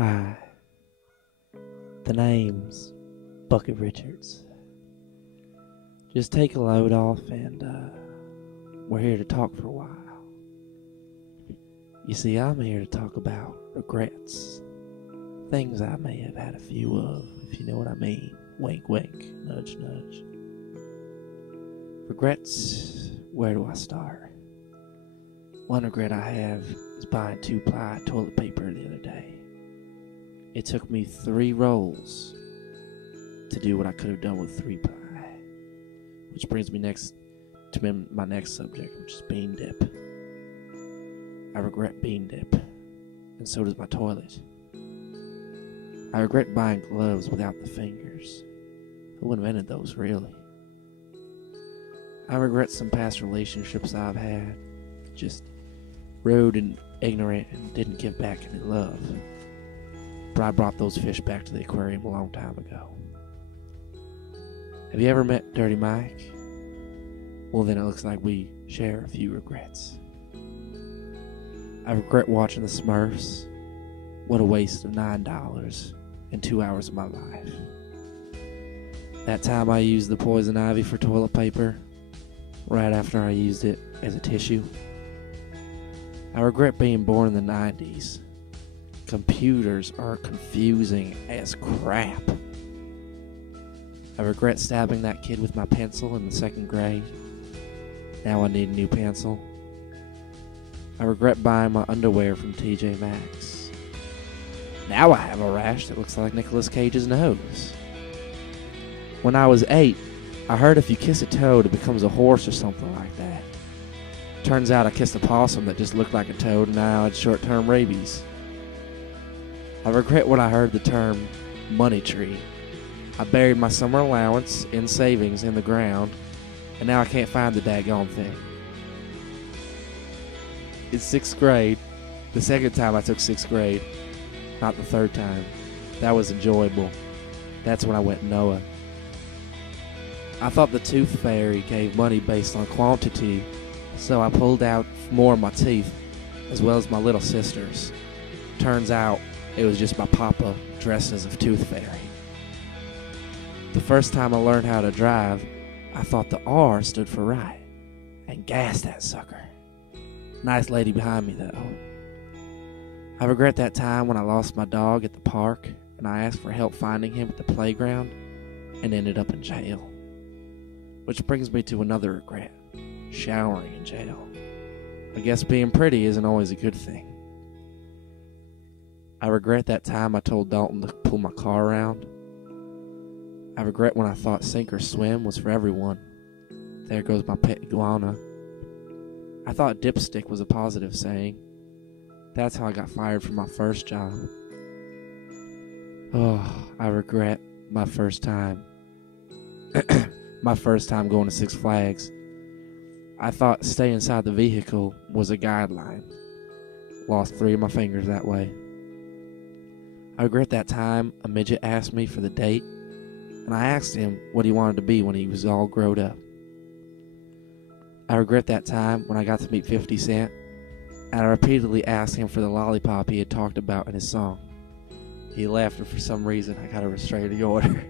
Hi, the name's Bucket Richards. Just take a load off and we're here to talk for a while. You see, I'm here to talk about regrets. Things I may have had a few of, if you know what I mean. Wink, wink, nudge, nudge. Regrets, where do I start? One regret I have is buying 2-ply toilet paper the other day. It took me 3 rolls to do what I could have done with 3-ply. Which brings me next to my next subject, which is bean dip. I regret bean dip, and so does my toilet. I regret buying gloves without the fingers. Who invented those, really? I regret some past relationships I've had. Just rude and ignorant and didn't give back any love. But I brought those fish back to the aquarium a long time ago. Have you ever met Dirty Mike? Well, then it looks like we share a few regrets. I regret watching the Smurfs. What a waste of $9 and 2 hours of my life. That time I used the poison ivy for toilet paper, right after I used it as a tissue. I regret being born in the 90s. Computers are confusing as crap. I regret stabbing that kid with my pencil in the 2nd grade. Now I need a new pencil. I regret buying my underwear from TJ Maxx. Now I have a rash that looks like Nicolas Cage's nose. When I was 8, I heard if you kiss a toad, it becomes a horse or something like that. Turns out I kissed a possum that just looked like a toad, and now I had short-term rabies. I regret when I heard the term money tree. I buried my summer allowance in savings in the ground, and now I can't find the daggone thing. It's 6th grade, the 2nd time I took 6th grade, not the 3rd time. That was enjoyable. That's when I went Noah. I thought the tooth fairy gave money based on quantity, so I pulled out more of my teeth, as well as my little sister's. Turns out, it was just my papa dressed as a tooth fairy. The first time I learned how to drive, I thought the R stood for right, and gassed that sucker. Nice lady behind me, though. I regret that time when I lost my dog at the park, and I asked for help finding him at the playground, and ended up in jail. Which brings me to another regret, showering in jail. I guess being pretty isn't always a good thing. I regret that time I told Dalton to pull my car around. I regret when I thought sink or swim was for everyone. There goes my pet iguana. I thought dipstick was a positive saying. That's how I got fired from my first job. Oh, I regret my first time. My first time going to Six Flags. I thought stay inside the vehicle was a guideline. Lost 3 of my fingers that way. I regret that time a midget asked me for the date, and I asked him what he wanted to be when he was all grown up. I regret that time when I got to meet 50 Cent, and I repeatedly asked him for the lollipop he had talked about in his song. He left, and for some reason I got a restraining order.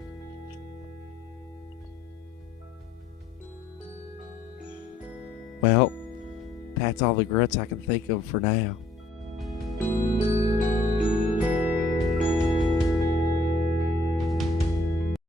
Well, that's all the regrets I can think of for now.